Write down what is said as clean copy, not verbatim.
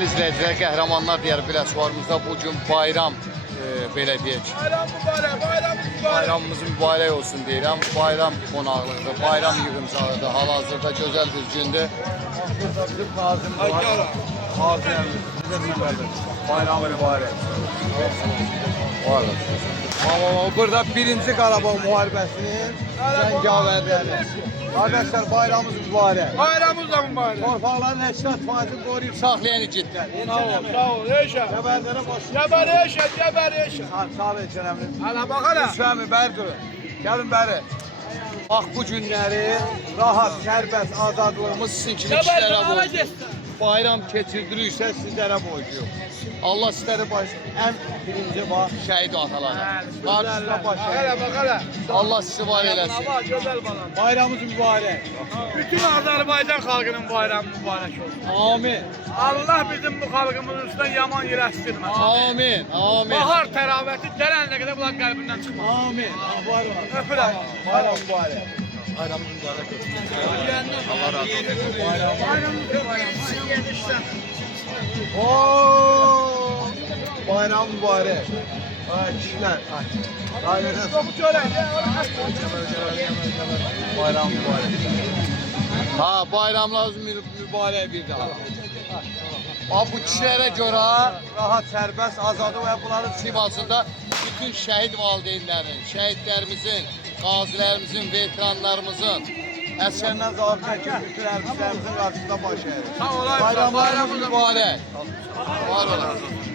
İzləyicilər, qəhrəmanlar deyər Biləsuvarımızda bugün bayram belə deyək. Bayramımız mübarək olsun deyirəm. Bayram qonaqlığıdır, bayram yığıncağıdır. Hal-hazırda gözəl bir gündür. Burada bizim Nazım var. Bayram mübarək. Burada 1-ci Qarabağ müharibəsinin cəngavərləri. Arkadaşlar bayramımız mübarək. Bayramımız da mübarək. Torpaqların 80%-ni qoruyub saxlayan igidlər. Sağ ol, yaşa. Qəbərlərə boş. Gəbər yaşa, gəbər yaşa. Sağ ol Əcənəmli. Hala bax hala. Lütfəmi, bəri durun. Gəlin bəri. Bax bu günləri rahat, sərbəst, azadlığımız sizin kimi kişilərə borcluq. Bayram keçirdiriksə sizlərə borcluq. Allah sizləri ən birinci bax şəhid atalara. Qarşısına baş Hala bax hala. Allah sizi var eləsin. Baba, gözəl balam. Bayramımız mübarək. Bütün Azərbaycan xalqının bayramı mübarək olsun. Amin. Allah bizim bu xalqımızın üstündən yaman yer əstirməsin. Amin. Amin. Bahar təravəti gələnlə qədər bunlar qəlbindən çıxmaz. Amin. Var olun. Öpürəm. Bayram mübarək. Bayramınız mübarək olsun. Allah razı olsun. Bayramımız mübarək. Oo! Bayram mübarək. Ay kişilər. Ailede bayram mübarək. Ha, bayramlarınız mübarək bir daha. Bu kişilərə görə rahat, sərbəst, azadlıq və bunların simasında bütün şəhid valideynlərin, şəhidlərimizin, qazilərimizin, veteranlarımızın, əsgərdən zabitlər kimi bütün hərbçilərimizin qarşısında baş əyir. Sağ olun. Bayramlarımız mübarək. Var olun.